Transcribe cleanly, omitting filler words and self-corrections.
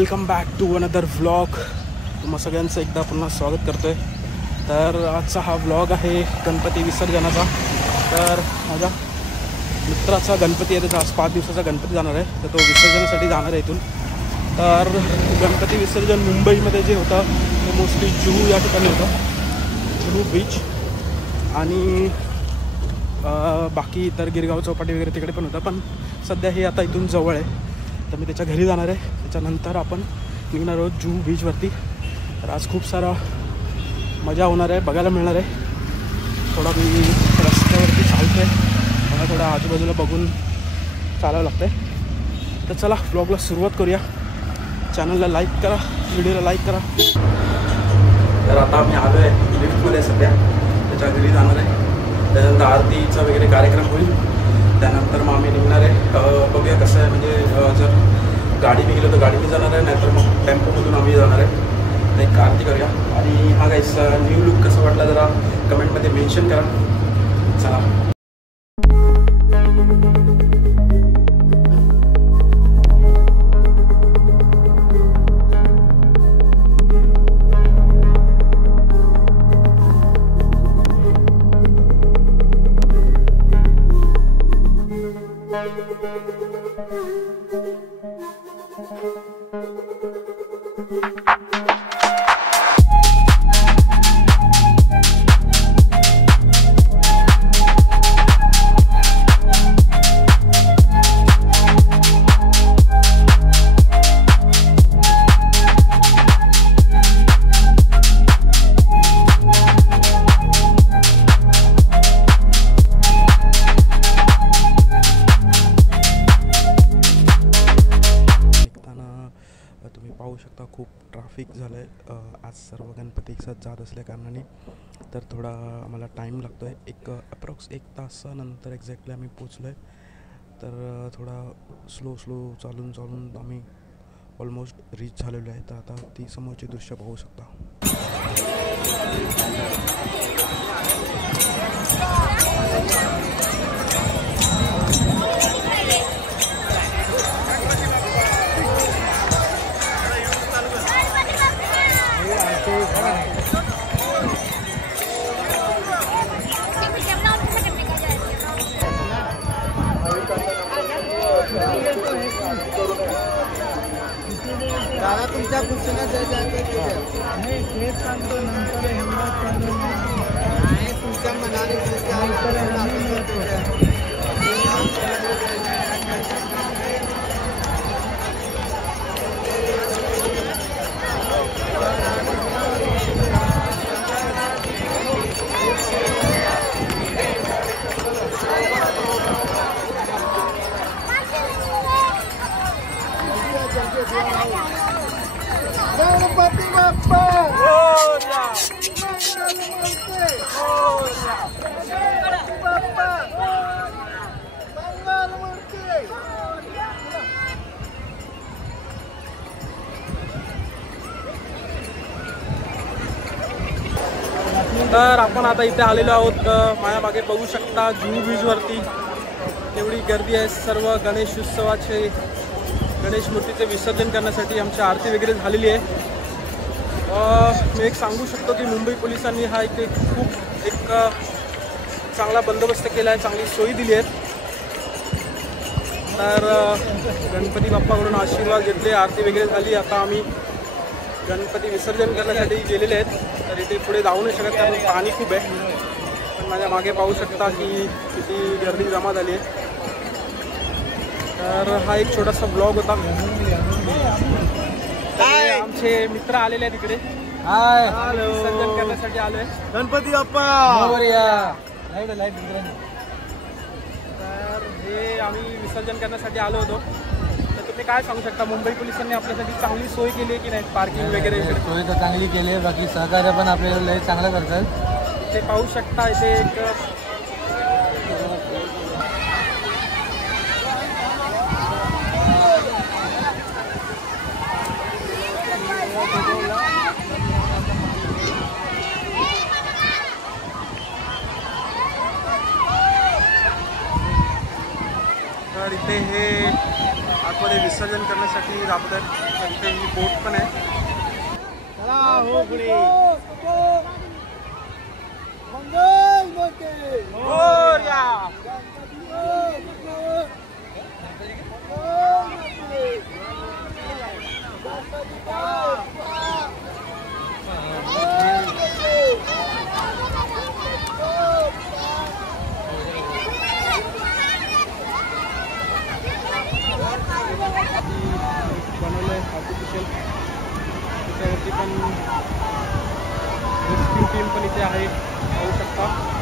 Welcome back to another vlog. तुम्हा सगळ्यांचं एकदा पुन्हा स्वागत करतो आहे. तर आजचा हा व्लॉग आहे गणपती विसर्जनाचा. तर माझ्या मित्राचा गणपती आहे, त्याचा आज 5 दिवसाचा गणपती जाणार आहे, तर तो विसर्जनासाठी जाणार आहे इथून. तर गणपती विसर्जन मुंबईमध्ये जे होतं ते मोस्टली जुहू या ठिकाणी होतं, जुहू बीच. आणि बाकी इतर गिरगाव चौपाटी वगैरे तिकडे पण होतं, पण सध्या हे आता इथून जवळ आहे, तर मी त्याच्या घरी जाणार आहे. त्याच्यानंतर आपण निघणार आहोत जुहू बीचवरती. तर आज खूप सारा मजा होणार आहे, बघायला मिळणार आहे. थोडा मी रस्त्यावरती चालतो आहे, मला थोडा आजूबाजूला बघून चालावं लागतं आहे. तर चला व्लॉगला सुरुवात करूया. चॅनलला लाईक करा, व्हिडिओला लाईक करा. तर आता आम्ही आलो आहे लिफ्टमध्ये सध्या, त्याच्या घरी जाणार आहे. त्यानंतर आरतीचा वगैरे कार्यक्रम होईल, त्यानंतर मग आम्ही निघणार आहे. बघूया कसं आहे, म्हणजे जर गाडी मी गेलो तर गाडीने जाणार आहे, नाहीतर मग टेम्पोमधून आम्ही जाणार आहे. तर एक आरती करूया. आणि हा गाईस न्यू लुक कसा वाटला जरा कमेंटमध्ये मेन्शन करा. चला. तुम्ही पाहू शकता खूप ट्रॅफिक झालं आहे आज, सर्व गणपती एकसाथ जात असल्या कारणाने. तर थोडा आम्हाला टाईम लागतो आहे, अप्रॉक्स 1 तासानंतर एक्झॅक्टली आम्ही पोचलो आहे. तर थोडा स्लो चालून आम्ही ऑलमोस्ट रीच झालेलो आहे. तर आता ती समोरची दृश्य पाहू शकता. दादा तुमच्या खुर्चीला तुमच्या मनाने गणपती बाप्पा तर आपण आता इथे आलेलो आहोत. माझ्या मागे बघू शकता जुहू बीचवरती तेवढी गर्दी आहे. सर्व गणेश उत्सवाचे गणेश मूर्तीचे विसर्जन करण्यासाठी आमची आरती वगैरे झालेली आहे. मी एक सांगू शकतो की मुंबई पोलिसांनी हा खूप चांगला बंदोबस्त केला आहे, चांगली सोयी दिली आहे. तर गणपती बाप्पाकडून आशीर्वाद घेतले, आरती वगैरे झाली. आता आम्ही गणपती विसर्जन करण्यासाठी गेलेले आहेत. तर इथे पुढे जाऊ नाही शकत कारण पाणी खूप आहे, पण माझ्या मागे पाहू शकता की किती गर्दी जमा झाली आहे. तर हा एक छोटासा ब्लॉग होता. आमचे मित्र आलेले आहेत तिकडे विसर्जन करण्यासाठी आलोय. गणपती बाप्पा. तर हे आम्ही विसर्जन करण्यासाठी आलो होतो. तर तुम्ही काय सांगू शकता, मुंबई पोलिसांनी आपल्यासाठी चांगली सोय केली आहे की नाही? पार्किंग वगैरे सोय तर चांगली केली आहे, बाकी सहकार्य पण आपल्याला लय चांगलं करतात. ते पाहू शकता इथे एक तर इथे हे आतमध्ये विसर्जन करण्यासाठी राबत आहेत. इथे ही बोट पण आहे. बनवलं आहे आर्टिफिशियल. त्याच्यावरती पण रेस्क्यू टीम पण इथे आहे, पाहू शकता.